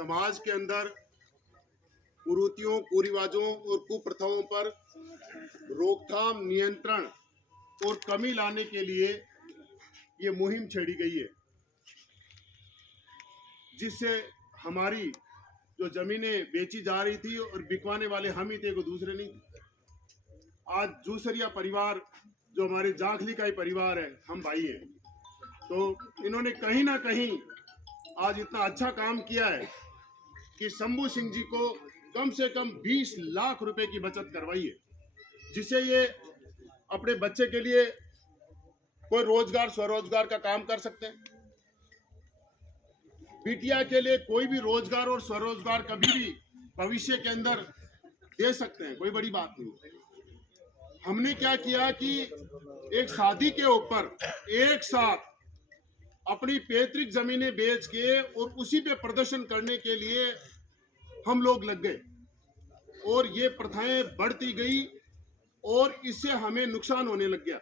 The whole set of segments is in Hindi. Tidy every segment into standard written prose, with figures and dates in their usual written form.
समाज के अंदर कुरीतियों, कुरिवाजों और कुप्रथाओं पर रोकथाम, नियंत्रण और कमी लाने के लिए ये मुहिम छेड़ी गई है, जिससे हमारी जो जमीनें बेची जा रही थी और बिकवाने वाले हम ही थे, कोई दूसरे नहीं। आज जूसरिया परिवार जो हमारे जाखली का ही परिवार है, हम भाई हैं, तो इन्होंने कहीं ना कहीं आज इतना अच्छा काम किया है कि शंभू सिंह जी को कम से कम 20 लाख रुपए की बचत करवाई है, जिससे ये अपने बच्चे के लिए कोई रोजगार, स्वरोजगार का काम कर सकते हैं। बिटिया के लिए कोई भी रोजगार और स्वरोजगार कभी भी भविष्य के अंदर दे सकते हैं, कोई बड़ी बात नहीं। हमने क्या किया कि एक शादी के ऊपर एक साथ अपनी पैतृक जमीनें बेच के और उसी पे प्रदर्शन करने के लिए हम लोग लग गए और ये प्रथाएं बढ़ती गई और इससे हमें नुकसान होने लग गया।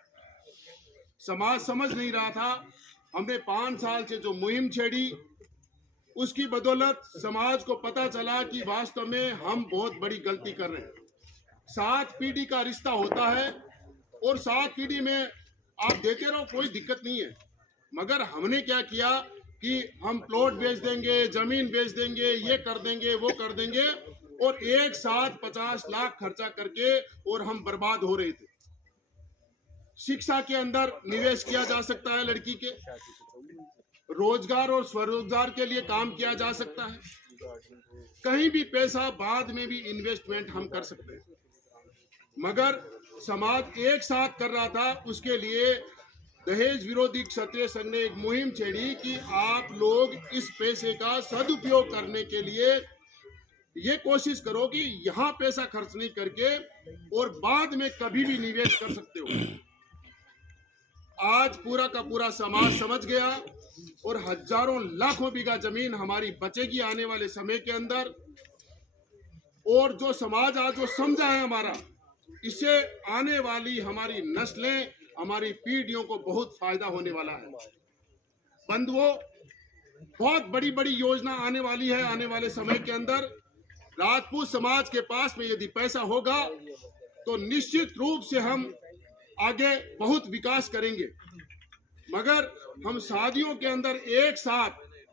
समाज समझ नहीं रहा था। हमने 5 साल से जो मुहिम छेड़ी, उसकी बदौलत समाज को पता चला कि वास्तव में हम बहुत बड़ी गलती कर रहे हैं। 7 पीढ़ी का रिश्ता होता है और 7 पीढ़ी में आप देते रहो, कोई दिक्कत नहीं है। मगर हमने क्या किया कि हम प्लॉट बेच देंगे, जमीन बेच देंगे, ये कर देंगे, वो कर देंगे, और एक साथ 50 लाख खर्चा करके और हम बर्बाद हो रहे थे। शिक्षा के अंदर निवेश किया जा सकता है, लड़की के रोजगार और स्वरोजगार के लिए काम किया जा सकता है, कहीं भी पैसा बाद में भी इन्वेस्टमेंट हम कर सकते हैं। मगर समाज एक साथ कर रहा था, उसके लिए दहेज विरोधी क्षत्रिय संघ ने एक मुहिम छेड़ी कि आप लोग इस पैसे का सदुपयोग करने के लिए ये कोशिश करो कि यहाँ पैसा खर्च नहीं करके और बाद में कभी भी निवेश कर सकते हो। आज पूरा का पूरा समाज समझ गया और हजारों लाखों बीघा जमीन हमारी बचेगी आने वाले समय के अंदर। और जो समाज आज जो समझा है हमारा, इससे आने वाली हमारी नस्लें, हमारी पीढ़ियों को बहुत फायदा होने वाला है। बंधुओं, बहुत बड़ी बड़ी योजना आने वाली है आने वाले समय के अंदर। राजपूत समाज के पास में यदि पैसा होगा तो निश्चित रूप से हम आगे बहुत विकास करेंगे। मगर हम शादियों के अंदर एक साथ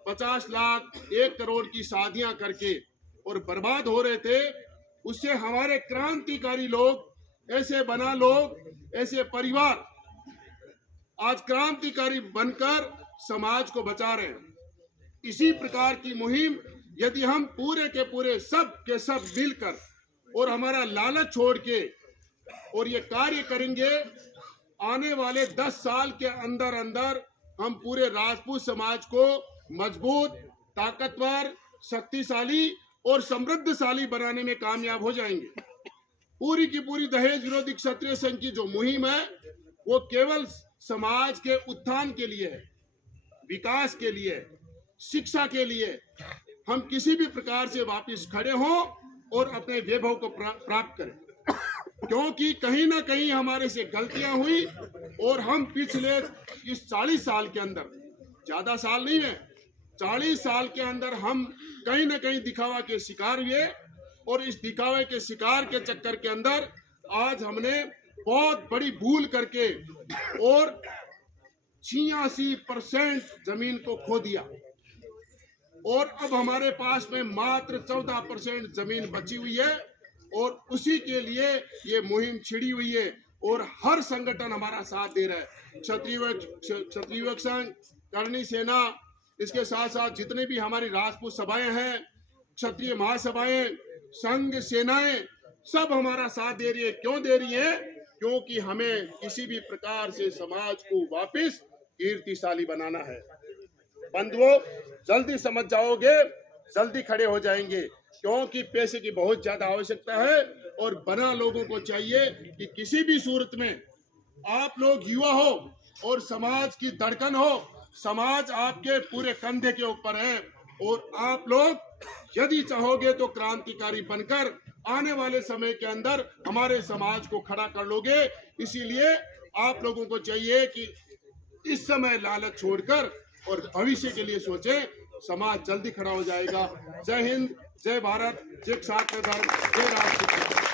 50 लाख, 1 करोड़ की शादियां करके और बर्बाद हो रहे थे, उससे हमारे क्रांतिकारी लोग, ऐसे बना लोग, ऐसे परिवार आज क्रांतिकारी बनकर समाज को बचा रहे हैं। इसी प्रकार की मुहिम यदि हम पूरे के पूरे सब के सब मिलकर और हमारा लालच छोड़ के और ये कार्य करेंगे, आने वाले 10 साल के अंदर अंदर हम पूरे राजपूत समाज को मजबूत, ताकतवर, शक्तिशाली और समृद्धशाली बनाने में कामयाब हो जाएंगे। पूरी की पूरी दहेज विरोधी क्षत्रिय संघ की जो मुहिम है, वो केवल समाज के उत्थान के लिए है, विकास के लिए, शिक्षा के लिए। हम किसी भी प्रकार से वापस खड़े हों और अपने वैभव को प्राप्त करें, क्योंकि कहीं ना कहीं हमारे से गलतियां हुई और हम पिछले इस 40 साल के अंदर, ज्यादा साल नहीं है, 40 साल के अंदर हम कहीं ना कहीं दिखावा के शिकार हुए और इस दिखावे के शिकार के चक्कर के अंदर आज हमने बहुत बड़ी भूल करके और 86% जमीन को खो दिया और अब हमारे पास में मात्र 14% जमीन बची हुई है और उसी के लिए ये मुहिम छिड़ी हुई है और हर संगठन हमारा साथ दे रहा है। क्षत्रिय युवक संघ, करणी सेना, इसके साथ साथ जितने भी हमारी राजपूत सभाएं हैं, क्षत्रिय महासभाएं, संघ, सेनाएं, सब हमारा साथ दे रही है। क्यों दे रही है? क्योंकि हमें किसी भी प्रकार से समाज को वापस कीर्तिशाली बनाना है। बंधुओं, जल्दी समझ जाओगे, जल्दी खड़े हो जाएंगे, क्योंकि पैसे की बहुत ज्यादा आवश्यकता है और बना लोगों को चाहिए कि किसी भी सूरत में आप लोग युवा हो और समाज की धड़कन हो, समाज आपके पूरे कंधे के ऊपर है और आप लोग यदि चाहोगे तो क्रांतिकारी बनकर आने वाले समय के अंदर हमारे समाज को खड़ा कर लोगे। इसीलिए आप लोगों को चाहिए कि इस समय लालच छोड़कर और भविष्य के लिए सोचें समाज जल्दी खड़ा हो जाएगा। जय हिंद, जय भारत, जय छात्र धर्म, जय राष्ट्र।